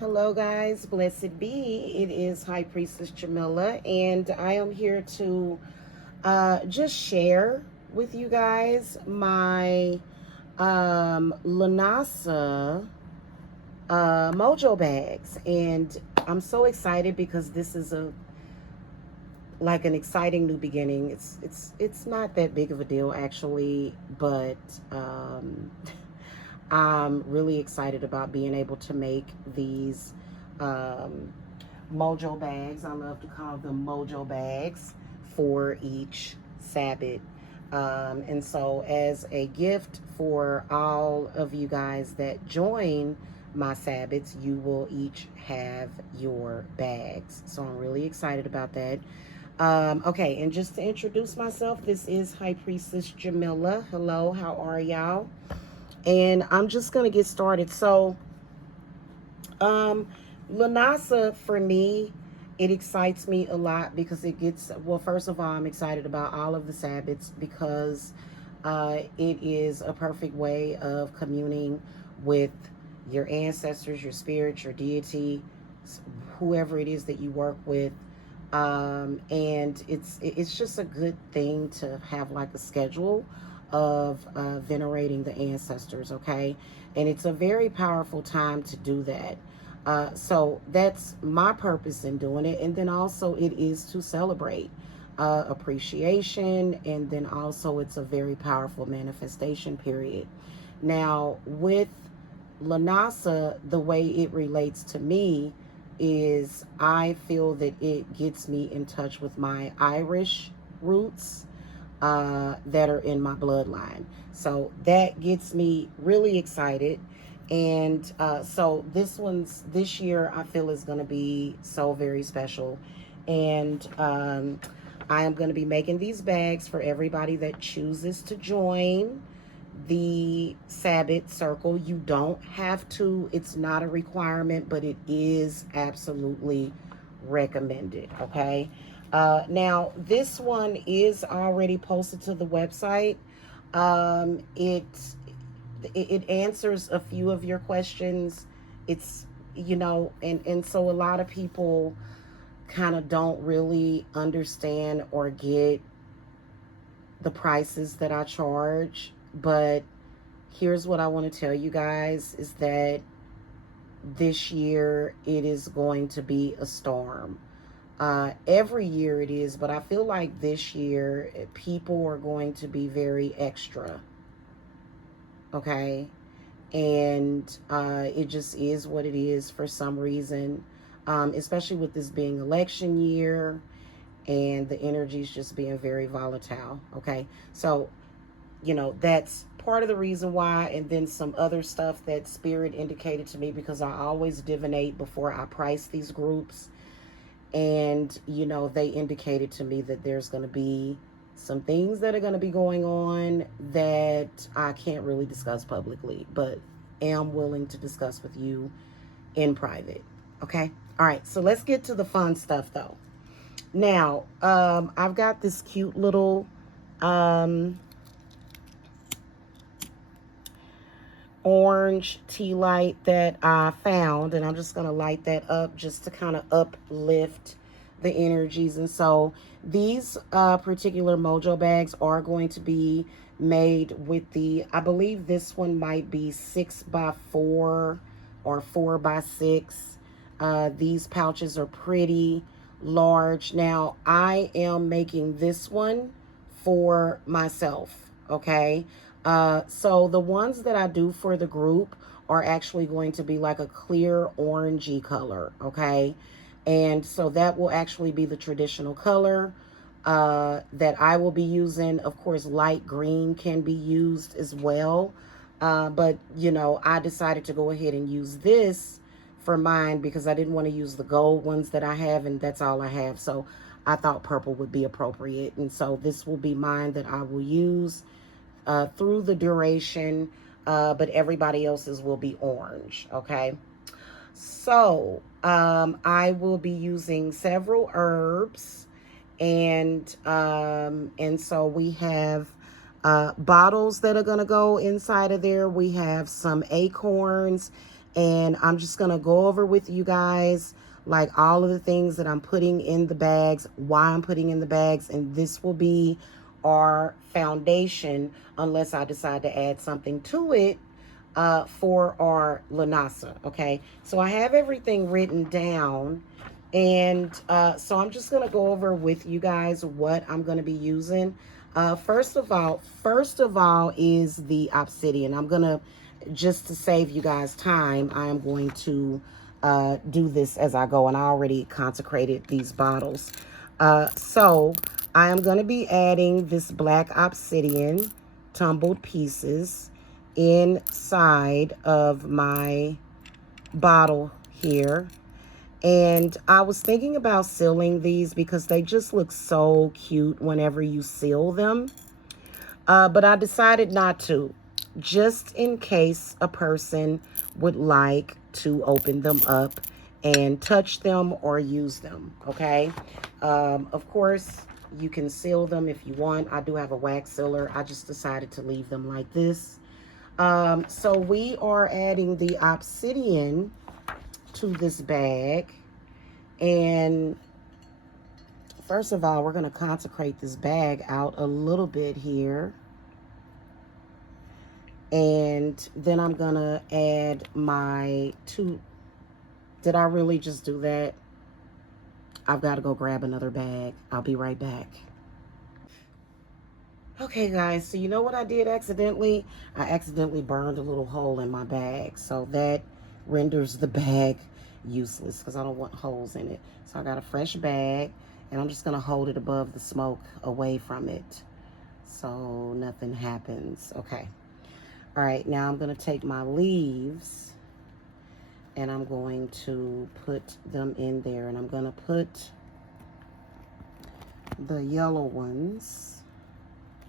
Hello, guys. Blessed be. It is High Priestess Jamila, and I am here to just share with you guys my Lughnasadh Mojo Bags, and I'm so excited because this is a like an exciting new beginning. It's not that big of a deal actually, but I'm really excited about being able to make these um, Mojo bags. I love to call them Mojo Bags for each Sabbath. And so, as a gift for all of you guys that join my Sabbats, you will each have your bags. So, I'm really excited about that. Okay, and just to introduce myself, this is High Priestess Jamila. Hello, how are y'all? And I'm just going to get started. So, um, Lughnasadh for me, it excites me a lot because it gets, well, first of all, I'm excited about all of the Sabbats because it is a perfect way of communing with your ancestors, your spirit, your deity, whoever it is that you work with. And it's just a good thing to have like a schedule of venerating the ancestors, okay? And it's a very powerful time to do that. So that's my purpose in doing it. And then also, it is to celebrate appreciation. And then also, it's a very powerful manifestation period. Now, with Lughnasadh, the way it relates to me is I feel that it gets me in touch with my Irish roots that are in my bloodline. So that gets me really excited. And so this year I feel is going to be so very special. And I am going to be making these bags for everybody that chooses to join the Sabbat circle. You don't have to, it's not a requirement, but it is absolutely recommended. Okay. Now, this one is already posted to the website. Um, it, it answers a few of your questions. It's, and so a lot of people kind of don't really understand or get the prices that I charge. But here's what I want to tell you guys is that this year it is going to be a storm. Every year it is, but I feel like this year people are going to be very extra. Okay. And it just is what it is for some reason, especially with this being election year and the energies just being very volatile. Okay. So that's part of the reason why. And then some other stuff that spirit indicated to me, because I always divinate before I price these groups. And they indicated to me that there's going to be some things that are going to be going on that I can't really discuss publicly, but am willing to discuss with you in private. Okay. All right, so let's get to the fun stuff though. Now, I've got this cute little orange tea light that I found, and I'm just going to light that up just to kind of uplift the energies. And so these particular Mojo bags are going to be made with I believe this one might be 6x4 or 4x6. These pouches are pretty large. Now, I am making this one for myself, okay? So the ones that I do for the group are actually going to be like a clear orangey color, okay? And so that will actually be the traditional color that I will be using. Of course, light green can be used as well. But, I decided to go ahead and use this for mine because I didn't want to use the gold ones that I have, and that's all I have. So I thought purple would be appropriate. And so this will be mine that I will use through the duration, but everybody else's will be orange, okay? So I will be using several herbs, and so we have bottles that are going to go inside of there. We have some acorns, And I'm just going to go over with you guys like all of the things that I'm putting in the bags, why I'm putting in the bags, and this will be our foundation unless I decide to add something to it for our Lughnasadh. Okay, so I have everything written down, and so I'm just gonna go over with you guys what I'm gonna be using. First of all is the obsidian. I'm gonna, just to save you guys time, I am going to do this as I go, and I already consecrated these bottles. So I am going to be adding this black obsidian tumbled pieces inside of my bottle here. And I was thinking about sealing these because they just look so cute whenever you seal them. But I decided not to, just in case a person would like to open them up and touch them or use them, okay? Of course, you can seal them if you want. I do have a wax sealer. I just decided to leave them like this. So we are adding the obsidian to this bag. And first of all, we're going to consecrate this bag out a little bit here. And then I'm going to add my two. Did I really just do that? I've got to go grab another bag. I'll be right back. Okay, guys, so you know what I did accidentally? I accidentally burned a little hole in my bag. So that renders the bag useless because I don't want holes in it. So I got a fresh bag, and I'm just going to hold it above the smoke away from it so nothing happens. Okay. All right, now I'm going to take my leaves and I'm going to put them in there. And I'm going to put the yellow ones,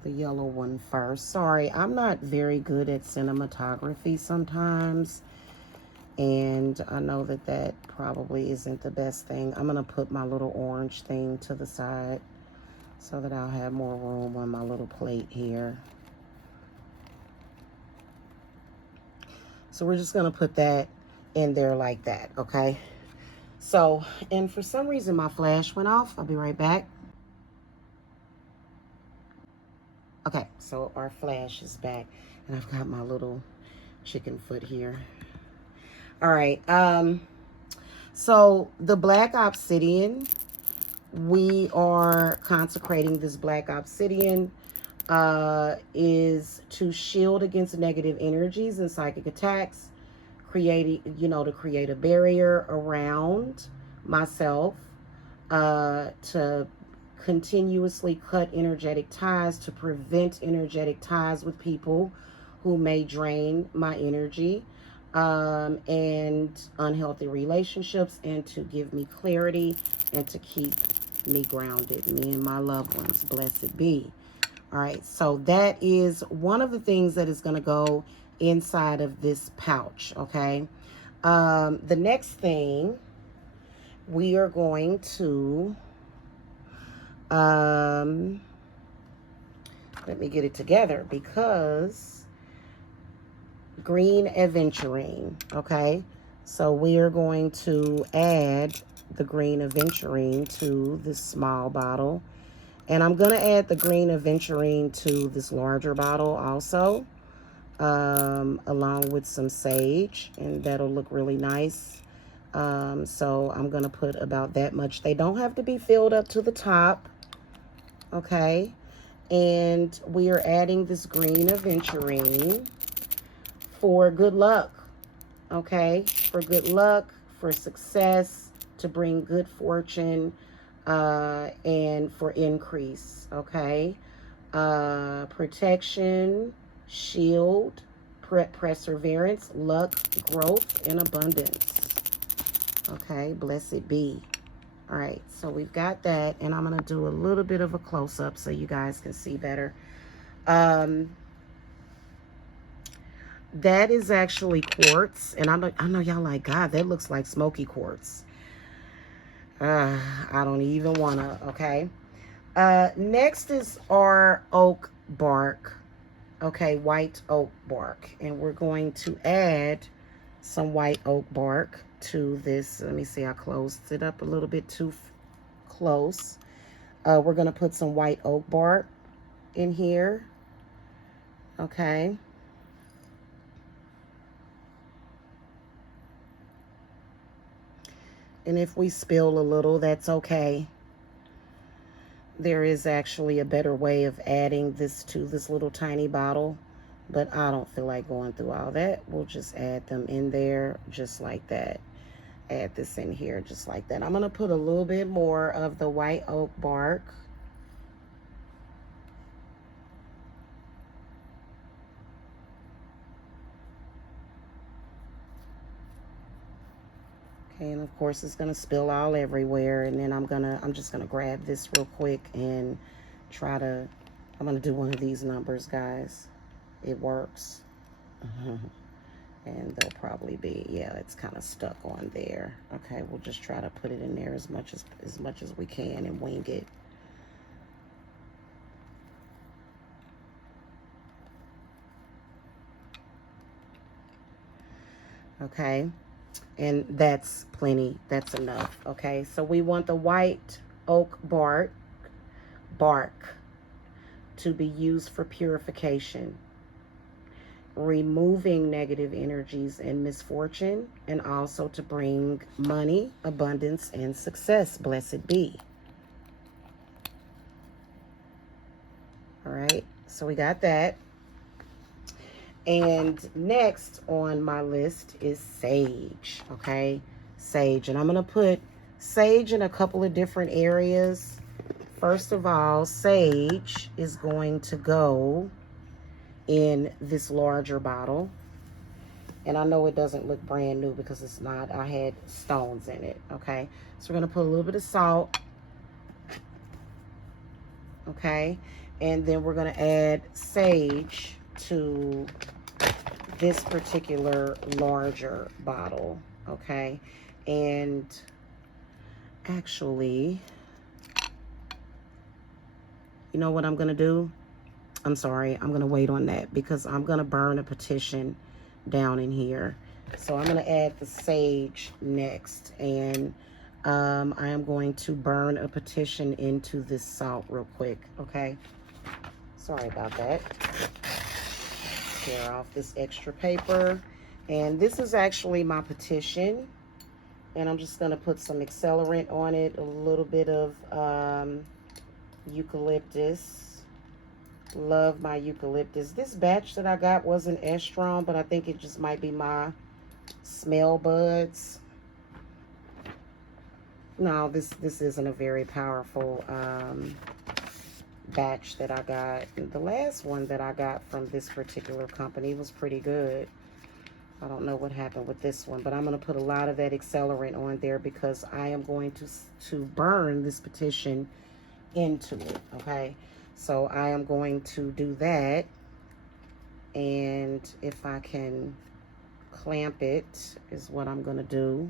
the yellow one first. Sorry, I'm not very good at cinematography sometimes. And I know that that probably isn't the best thing. I'm going to put my little orange thing to the side so that I'll have more room on my little plate here. So we're just going to put that in there like that, okay? So, and for some reason my flash went off. I'll be right back. Okay, so our flash is back. And I've got my little chicken foot here. All right, so the black obsidian, we are consecrating this black obsidian is to shield against negative energies and psychic attacks, to create a barrier around myself, to continuously cut energetic ties, to prevent energetic ties with people who may drain my energy, and unhealthy relationships, and to give me clarity and to keep me grounded, me and my loved ones, blessed be. All right, so that is one of the things that is going to go inside of this pouch, okay? The next thing, we are going to, let me get it together, because green aventurine, okay? So we are going to add the green aventurine to this small bottle. And I'm going to add the green aventurine to this larger bottle also, along with some sage, and that'll look really nice. So I'm going to put about that much. They don't have to be filled up to the top, okay? And we are adding this green aventurine for good luck, okay? For good luck, for success, to bring good fortune, and for increase, okay? Protection, shield, perseverance, luck, growth, and abundance. Okay, blessed be. All right, so we've got that, and I'm gonna do a little bit of a close-up so you guys can see better. That is actually quartz, and I know y'all like, God, that looks like smoky quartz. I don't even wanna, okay? Next is our oak bark, okay, white oak bark. And we're going to add some white oak bark to this. Let me see, I closed it up a little bit too close. We're going to put some white oak bark in here. Okay. And if we spill a little, that's okay. There is actually a better way of adding this to this little tiny bottle, but I don't feel like going through all that. We'll just add them in there just like that. Add this in here just like that. I'm going to put a little bit more of the white oak bark. Okay, and of course it's gonna spill all everywhere, and then I'm just gonna grab this real quick and I'm gonna do one of these numbers, guys. It works. And they'll probably be, yeah, it's kind of stuck on there. Okay, we'll just try to put it in there as much as we can and wing it. Okay. And that's plenty. That's enough. Okay, so we want the white oak bark to be used for purification, removing negative energies and misfortune, and also to bring money, abundance, and success. Blessed be. All right, so we got that. And next on my list is sage. Okay, sage. And I'm going to put sage in a couple of different areas. First of all, sage is going to go in this larger bottle. And I know it doesn't look brand new because it's not. I had stones in it. Okay, so we're going to put a little bit of salt. Okay, and then we're going to add sage to this particular larger bottle. Okay, and actually, you know what I'm gonna do? I'm sorry, I'm gonna wait on that because I'm gonna burn a petition down in here. So I'm gonna add the sage next, and I am going to burn a petition into this salt real quick. Okay, sorry about that. Tear off this extra paper, and this is actually my petition, and I'm just going to put some accelerant on it, a little bit of eucalyptus. Love my eucalyptus. This batch that I got wasn't as strong, but I think it just might be my smell buds. No, this isn't a very powerful batch that I got. The last one that I got from this particular company was pretty good. I don't know what happened with this one, but I'm going to put a lot of that accelerant on there because I am going to burn this petition into it. Okay, so I am going to do that, and if I can clamp it is what I'm going to do,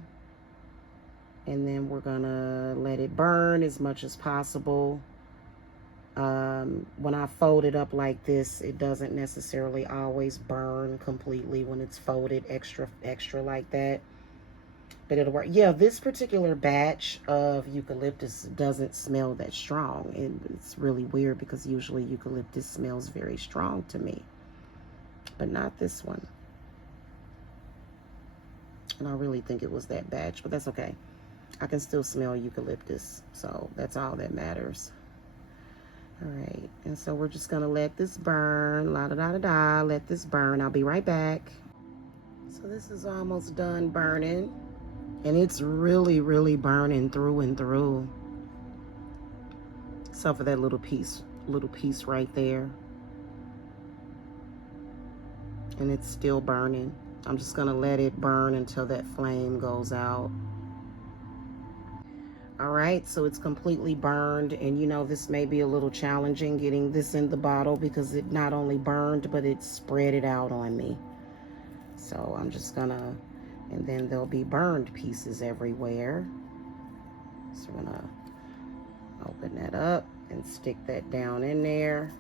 and then we're going to let it burn as much as possible. When I fold it up like this, it doesn't necessarily always burn completely when it's folded extra like that, but it'll work. Yeah, this particular batch of eucalyptus doesn't smell that strong, and it's really weird because usually eucalyptus smells very strong to me, but not this one. And I really think it was that batch, but that's okay. I can still smell eucalyptus, so that's all that matters. All right, and so we're just gonna let this burn, la-da-da-da-da, let this burn. I'll be right back. So this is almost done burning, and it's really, really burning through and through. Except for that little piece right there. And it's still burning. I'm just gonna let it burn until that flame goes out. All right, so it's completely burned, and you know this may be a little challenging getting this in the bottle because it not only burned, but it spread it out on me. So I'm just gonna, and then there'll be burned pieces everywhere. So I'm gonna open that up and stick that down in there.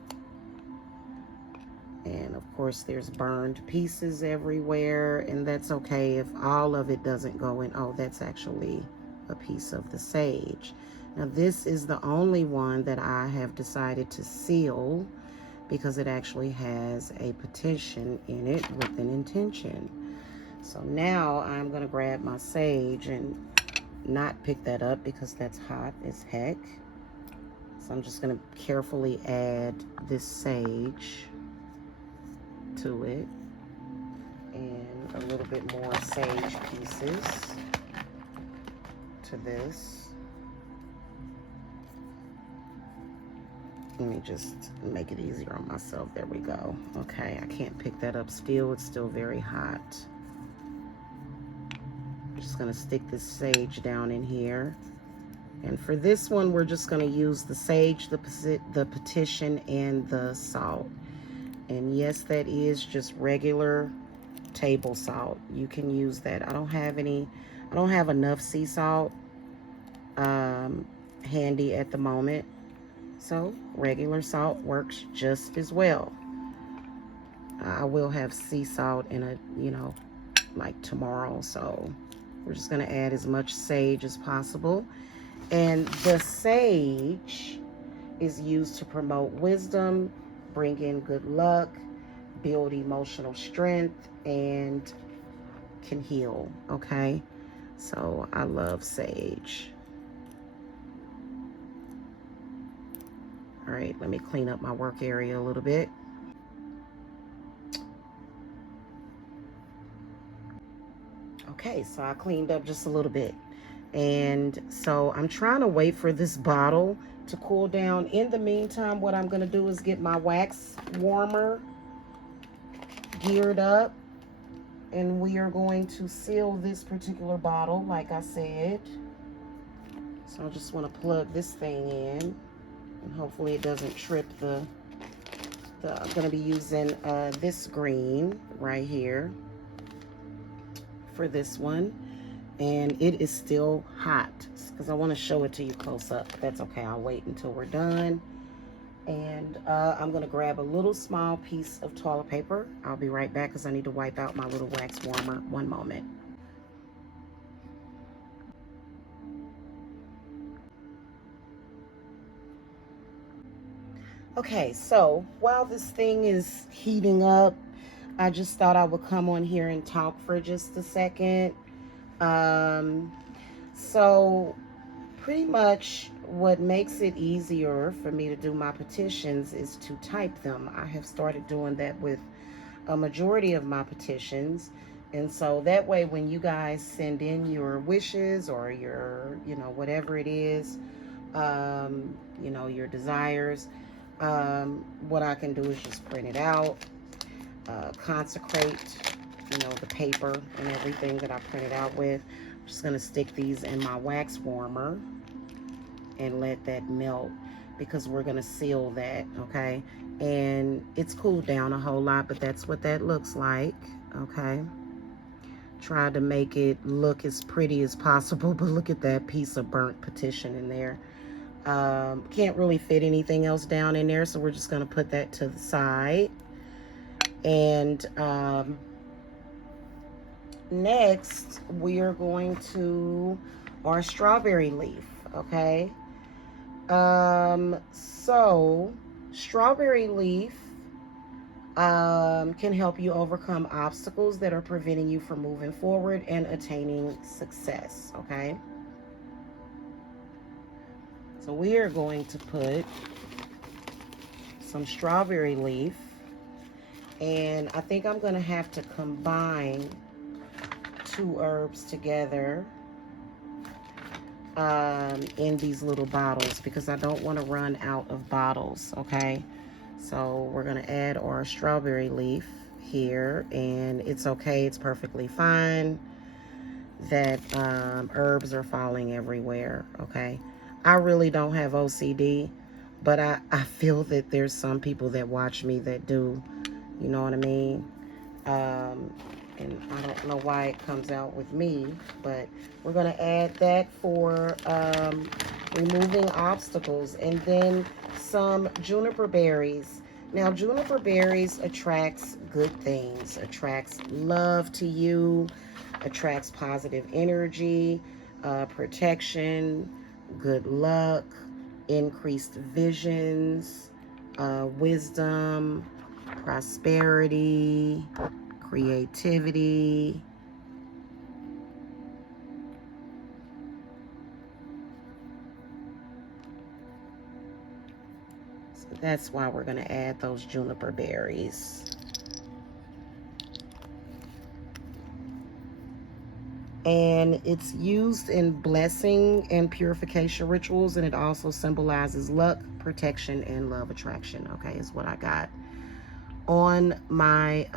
And of course, there's burned pieces everywhere, and that's okay if all of it doesn't go in. Oh, that's actually a piece of the sage. Now, this is the only one that I have decided to seal because it actually has a petition in it with an intention. So now I'm going to grab my sage and not pick that up because that's hot as heck. So I'm just going to carefully add this sage to it and a little bit more sage pieces to this. Let me just make it easier on myself. There we go. Okay, I can't pick that up still. It's still very hot. I'm just going to stick this sage down in here. And for this one, we're just going to use the sage, the petition, and the salt. And yes, that is just regular table salt. You can use that. I don't have enough sea salt handy at the moment. So regular salt works just as well. I will have sea salt in like tomorrow. So we're just going to add as much sage as possible. And the sage is used to promote wisdom, bring in good luck, build emotional strength, and can heal, okay? So I love sage. All right, let me clean up my work area a little bit. Okay, so I cleaned up just a little bit. And so I'm trying to wait for this bottle to cool down. In the meantime, what I'm going to do is get my wax warmer geared up. And we are going to seal this particular bottle, like I said. So I just want to plug this thing in. And hopefully it doesn't trip I'm going to be using this green right here for this one. And it is still hot because I want to show it to you close up. That's okay. I'll wait until we're done. And I'm going to grab a little small piece of toilet paper. I'll be right back because I need to wipe out my little wax warmer. One moment. Okay, so while this thing is heating up, I just thought I would come on here and talk for just a second. So pretty much what makes it easier for me to do my petitions is to type them. I have started doing that with a majority of my petitions. And so that way, when you guys send in your wishes or your, whatever it is, your desires, what I can do is just print it out, consecrate, the paper and everything that I printed out with. I'm just going to stick these in my wax warmer and let that melt because we're going to seal that, okay? And it's cooled down a whole lot, but that's what that looks like, okay? Try to make it look as pretty as possible, but look at that piece of burnt petition in there. Can't really fit anything else down in there, so we're just going to put that to the side. And next, we are going to our strawberry leaf, okay? So strawberry leaf can help you overcome obstacles that are preventing you from moving forward and attaining success, okay? So we are going to put some strawberry leaf, and I think I'm going to have to combine 2 herbs together in these little bottles because I don't want to run out of bottles, okay? So we're going to add our strawberry leaf here, and it's okay. It's perfectly fine that herbs are falling everywhere, okay? I really don't have OCD, but I feel that there's some people that watch me that do, you know what I mean? And I don't know why it comes out with me, but we're going to add that for removing obstacles. And then some juniper berries Now, juniper berries attracts good things, attracts love to you, attracts positive energy, protection, good luck, increased visions, wisdom, prosperity, creativity. So that's why we're going to add those juniper berries. And it's used in blessing and purification rituals, and it also symbolizes luck, protection, and love attraction. Okay, is what I got on my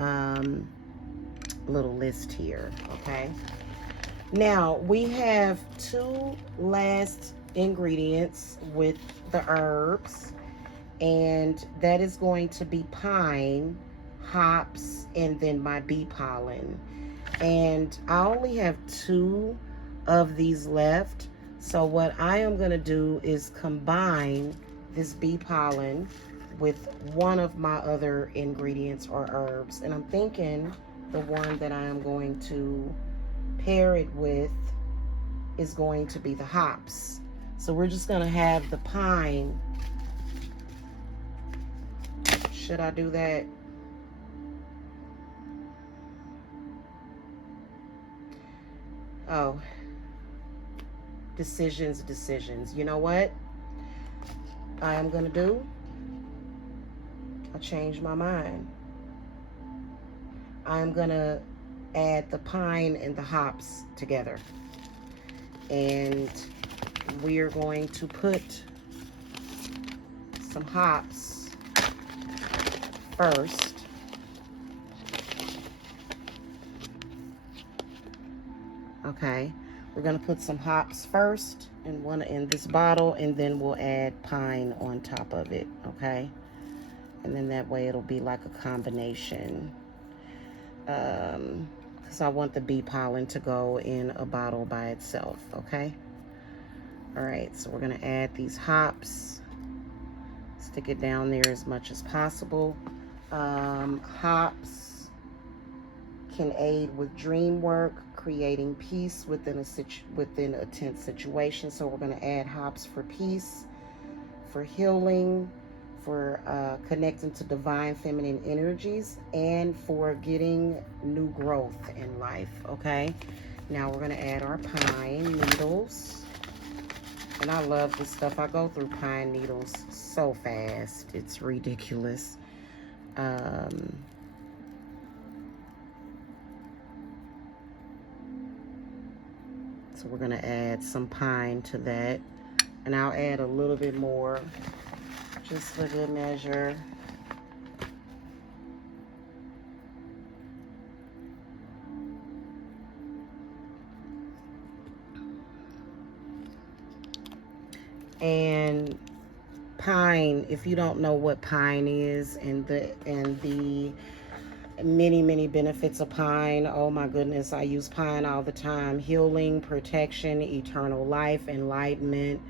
little list here. Okay, now we have two last ingredients with the herbs, and that is going to be pine, hops, and then my bee pollen. And I only have two of these left. So what I am going to do is combine this bee pollen with one of my other ingredients or herbs. And I'm thinking the one that I am going to pair it with is going to be the hops. So we're just going to have the pine. Should I do that? Oh, decisions. You know what I am going to do? I changed my mind. I'm going to add the pine and the hops together. And we are going to put some hops first. Okay, we're going to put some hops first in one in this bottle, and then we'll add pine on top of it. Okay, and then that way it'll be like a combination, because I want the bee pollen to go in a bottle by itself. Okay, all right, so we're going to add these hops, stick it down there as much as possible. Hops can aid with dream work, creating peace within a tense situation. So we're going to add hops for peace, for healing, for connecting to divine feminine energies, and for getting new growth in life. Okay, now we're going to add our pine needles. And I love this stuff. I go through pine needles so fast, it's ridiculous. So we're going to add some pine to that. And I'll add a little bit more, just for good measure. And pine, if you don't know what pine is and the many benefits of pine, oh my goodness, I use pine all the time. Healing, protection, eternal life, enlightenment,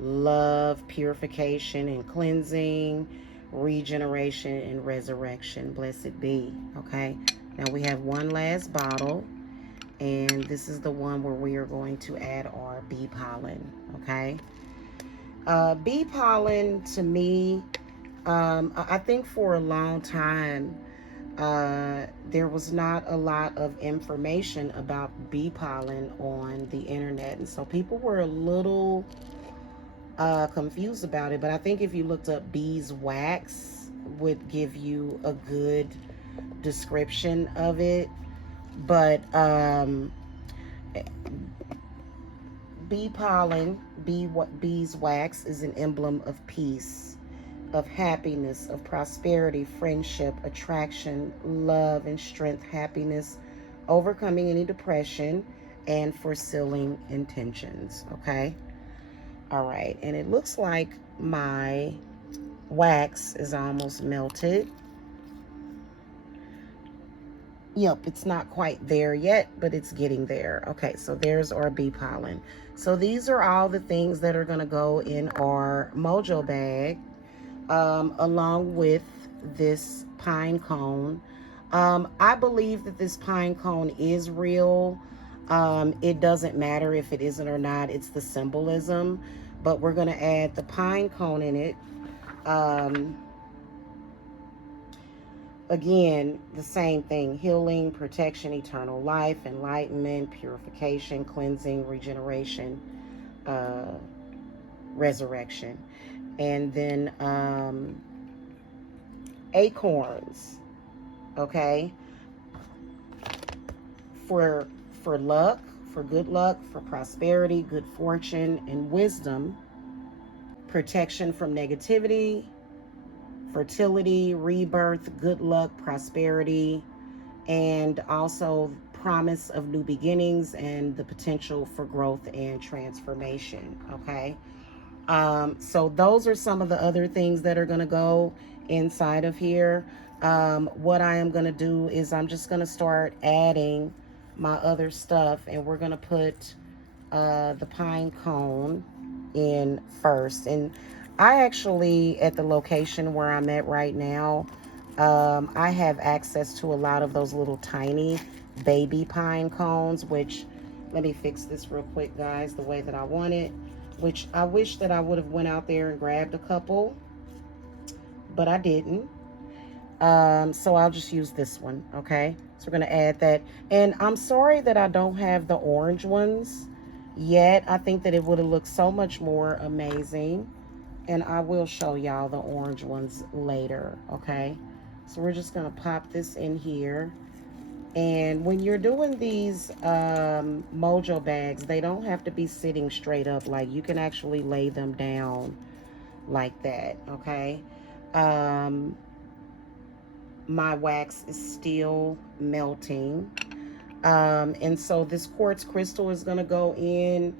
love, purification and cleansing, regeneration and resurrection. Blessed be. Okay, now we have one last bottle, and this is the one where we are going to add our bee pollen. Okay, bee pollen, to me, I think for a long time there was not a lot of information about bee pollen on the internet, and so people were a little confused about it. But I think if you looked up beeswax, would give you a good description of it. But bee pollen, beeswax is an emblem of peace, of happiness, of prosperity, friendship, attraction, love, and strength, happiness, overcoming any depression, and for sealing intentions. Okay, all right, and it looks like my wax is almost melted. Yep, it's not quite there yet, but it's getting there. Okay, so there's our bee pollen. So these are all the things that are going to go in our Mojo bag, along with this pine cone. I believe that this pine cone is real. It doesn't matter if it isn't or not. It's the symbolism. But we're going to add the pine cone in it. Again, the same thing: healing, protection, eternal life, enlightenment, purification, cleansing, regeneration, resurrection. And then acorns, okay, for luck, for good luck, for prosperity, good fortune, and wisdom, protection from negativity, fertility, rebirth, good luck, prosperity, and also promise of new beginnings and the potential for growth and transformation. Okay. So those are some of the other things that are going to go inside of here. What I am going to do is I'm just going to start adding my other stuff, and we're going to put the pine cone in first. And I actually, at the location where I'm at right now, I have access to a lot of those little tiny baby pine cones, which, let me fix this real quick, guys, the way that I want it, which I wish that I would have went out there and grabbed a couple, but I didn't. So I'll just use this one, okay? So we're going to add that. And I'm sorry that I don't have the orange ones yet. I think that it would have looked so much more amazing. And I will show y'all the orange ones later, okay? So we're just going to pop this in here. And when you're doing these Mojo bags, they don't have to be sitting straight up. Like, you can actually lay them down like that, okay? My wax is still melting. And so this quartz crystal is going to go in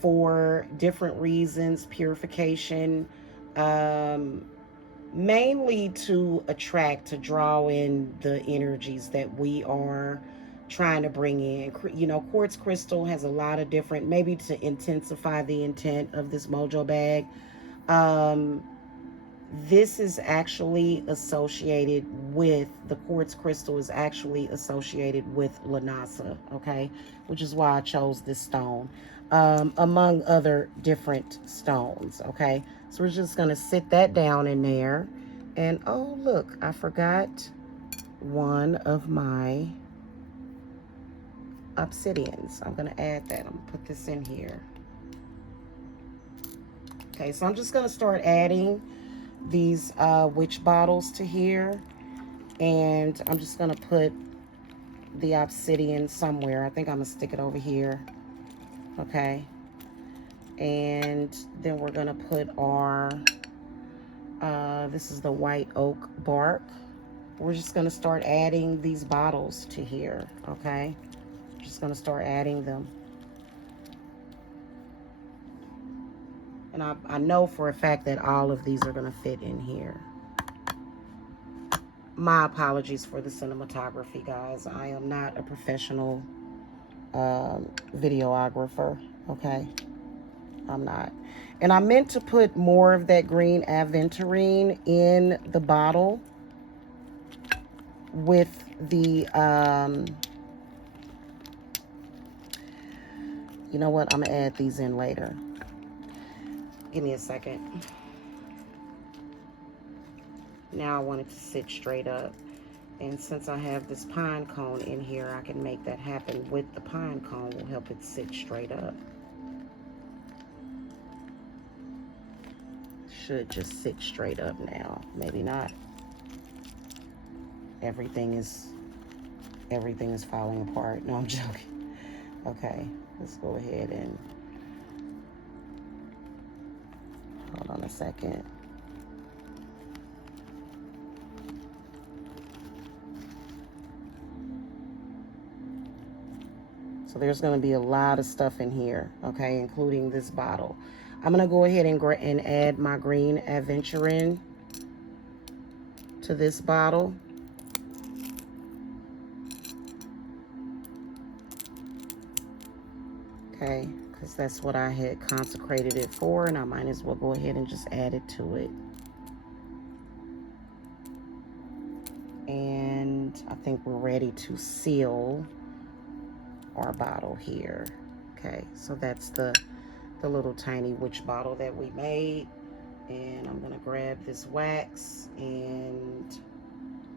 for different reasons: purification, mainly to attract, to draw in the energies that we are trying to bring in. You know, quartz crystal has a lot of different, maybe to intensify the intent of this Mojo bag. This is actually associated with, the quartz crystal is actually associated with Lughnasadh, okay? Which is why I chose this stone, among other different stones, okay? So we're just gonna sit that down in there. And oh, look, I forgot one of my obsidians. I'm gonna add that. I'm gonna put this in here. Okay, so I'm just gonna start adding these witch bottles to here, and I'm just gonna put the obsidian somewhere. I think I'm gonna stick it over here, okay? And then we're gonna put our this is the white oak bark. We're just gonna start adding these bottles to here, okay? Just gonna start adding them. And I know for a fact that all of these are gonna fit in here. My apologies for the cinematography, guys. I am not a professional videographer, okay? I'm not. And I meant to put more of that green aventurine in the bottle with the, you know what? I'm gonna add these in later. Give me a second. Now I want it to sit straight up. And since I have this pine cone in here, I can make that happen with the pine cone. Will help it sit straight up. Should just sit straight up now. Maybe not. Everything is falling apart. No, I'm joking. Okay, let's go ahead and hold on a second. So there's going to be a lot of stuff in here, okay, including this bottle. I'm going to go ahead and add my green aventurine to this bottle. Okay, because that's what I had consecrated it for, and I might as well go ahead and just add it to it. I think we're ready to seal our bottle here. Okay, so that's the little tiny witch bottle that we made. And I'm gonna grab this wax and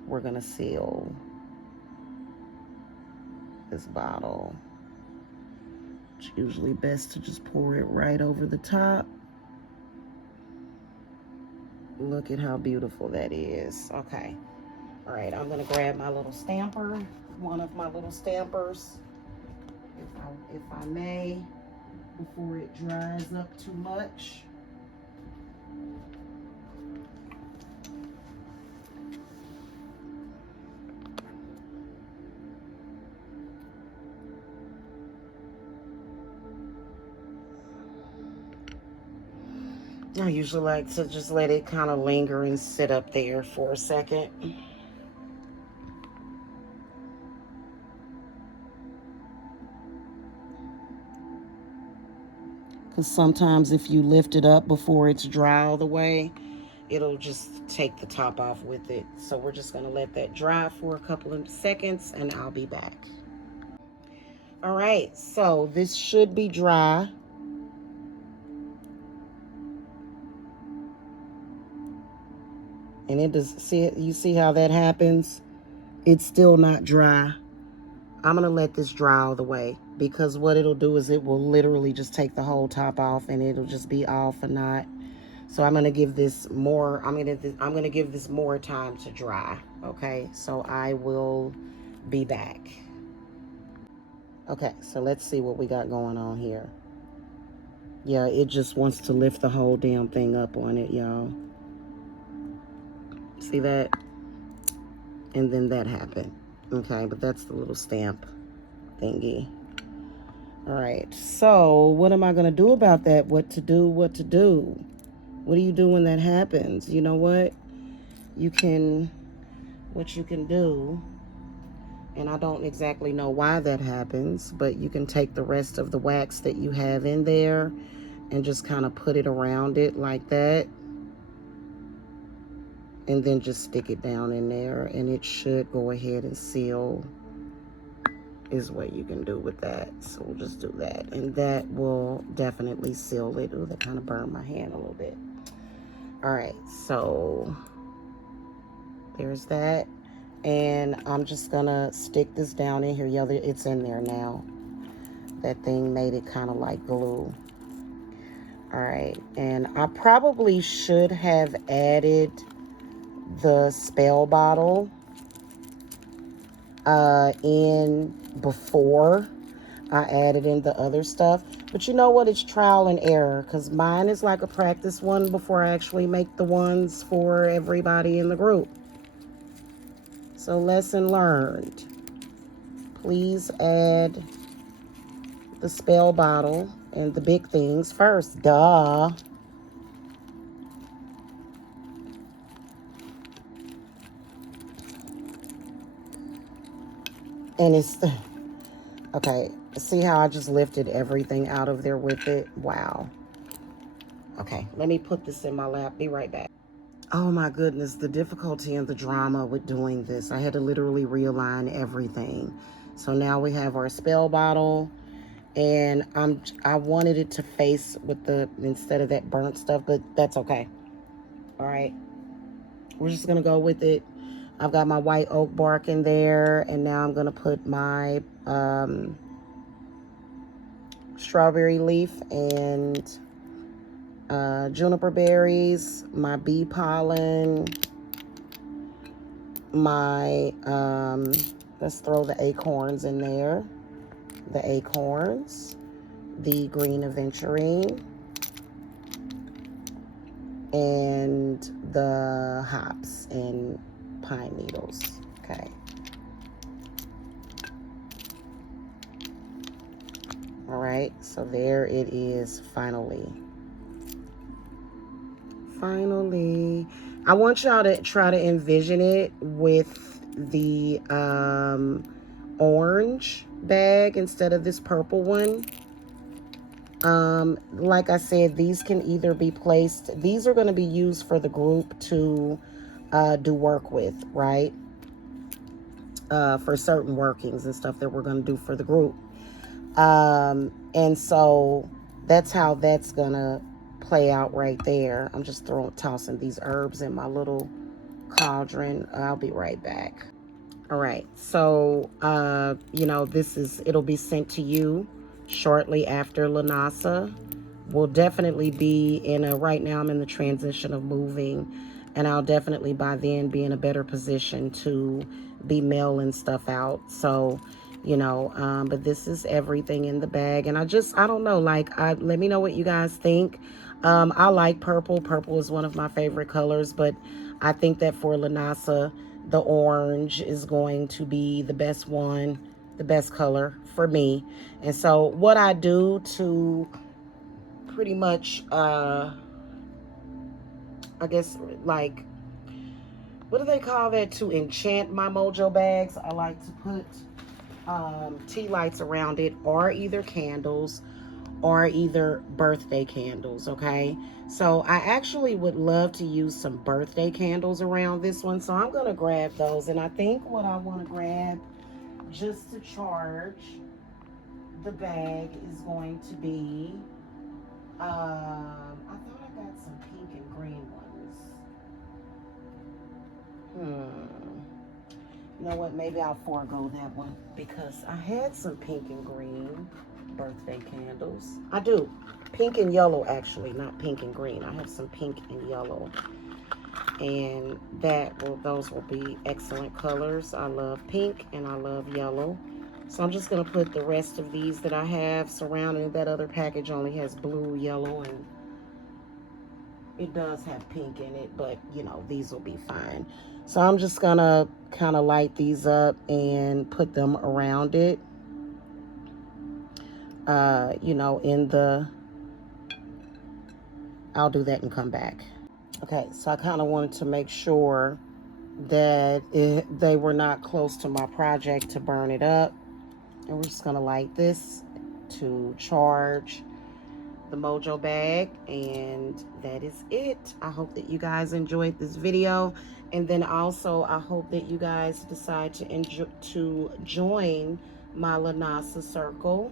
we're gonna seal this bottle. It's usually best to just pour it right over the top. Look at how beautiful that is. Okay. All right, I'm gonna grab my little stamper, one of my little stampers, if I may, before it dries up too much. I usually like to just let it kind of linger and sit up there for a second. Because sometimes if you lift it up before it's dry all the way, it'll just take the top off with it. So we're just going to let that dry for a couple of seconds and I'll be back. All right, so this should be dry. And it does, you see how that happens? It's still not dry. I'm gonna let this dry all the way, because what it'll do is it will literally just take the whole top off and it'll just be all for naught. So I'm gonna give this more, I'm gonna give this more time to dry. Okay, so I will be back. Okay, so let's see what we got going on here. Yeah, it just wants to lift the whole damn thing up on it, y'all. See that? And then that happened. Okay, but that's the little stamp thingy. All right, so what am I gonna do about that? What to do? What do you do when that happens? You know what? What you can do, and I don't exactly know why that happens, but you can take the rest of the wax that you have in there and just kind of put it around it like that. And then just stick it down in there and it should go ahead and seal, is what you can do with that. So we'll just do that. And that will definitely seal it. Ooh, that kind of burned my hand a little bit. All right, so there's that. And I'm just gonna stick this down in here. Yeah, it's in there now. That thing made it kind of like glue. All right, and I probably should have added the spell bottle in before I added in the other stuff, but you know what, it's trial and error, because mine is like a practice one before I actually make the ones for everybody in the group. So lesson learned. Please add the spell bottle and the big things first. Duh. And it's, okay, see how I just lifted everything out of there with it? Wow. Okay, let me put this in my lap. Be right back. Oh my goodness, the difficulty and the drama with doing this. I had to literally realign everything. So now we have our spell bottle, and I wanted it to face with the, instead of that burnt stuff, but that's okay. All right, we're just gonna go with it. I've got my white oak bark in there, and now I'm gonna put my strawberry leaf and juniper berries, my bee pollen, my, let's throw the acorns in there, the acorns, the green aventurine, and the hops and pine needles. Okay. All right, so there it is, finally. Finally. I want y'all to try to envision it with the orange bag instead of this purple one. Like I said, these can either be placed, these are going to be used for the group to do work with, right? for certain workings and stuff that we're going to do for the group. And so that's how that's going to play out right there. I'm just tossing these herbs in my little cauldron. I'll be right back. All right, so you know, it'll be sent to you shortly after Lughnasadh. Will definitely be right now I'm in the transition of moving, and I'll definitely by then be in a better position to be mailing stuff out. So, you know, but this is everything in the bag, and I don't know, like, let me know what you guys think. I like purple. Purple is one of my favorite colors, but I think that for Lughnasadh, the orange is going to be the best one, the best color for me. And so what I do to pretty much, I guess, like, what do they call that? To enchant my Mojo bags, I like to put tea lights around it, or either candles, or either birthday candles, okay? So I actually would love to use some birthday candles around this one. So I'm gonna grab those. And I think what I wanna grab just to charge the bag is going to be, I thought I got some pink and green ones. You know what, maybe I'll forego that one because I had some pink and green birthday candles. I do. Pink and yellow, actually, not pink and green. I have some pink and yellow. And those will be excellent colors. I love pink and I love yellow. So I'm just going to put the rest of these that I have surrounding. That other package only has blue, yellow, and it does have pink in it, but you know, these will be fine. So I'm just going to kind of light these up and put them around it. You know, I'll do that and come back. Okay, so I kind of wanted to make sure that they were not close to my project to burn it up. And we're just gonna light this to charge the Mojo bag, and that is it. I hope that you guys enjoyed this video, and then also I hope that you guys decide to join my Lughnasadh circle.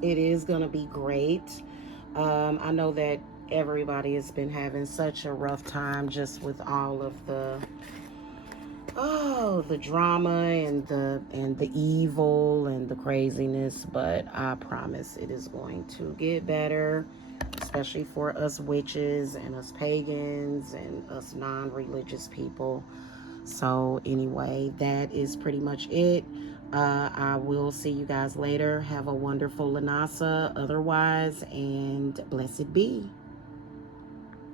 It is gonna be great. I know that everybody has been having such a rough time just with all of the drama and the evil and the craziness, but I promise it is going to get better, especially for us witches and us pagans and us non-religious people. So anyway, that is pretty much it. I will see you guys later. Have a wonderful Lughnasadh otherwise, and blessed be.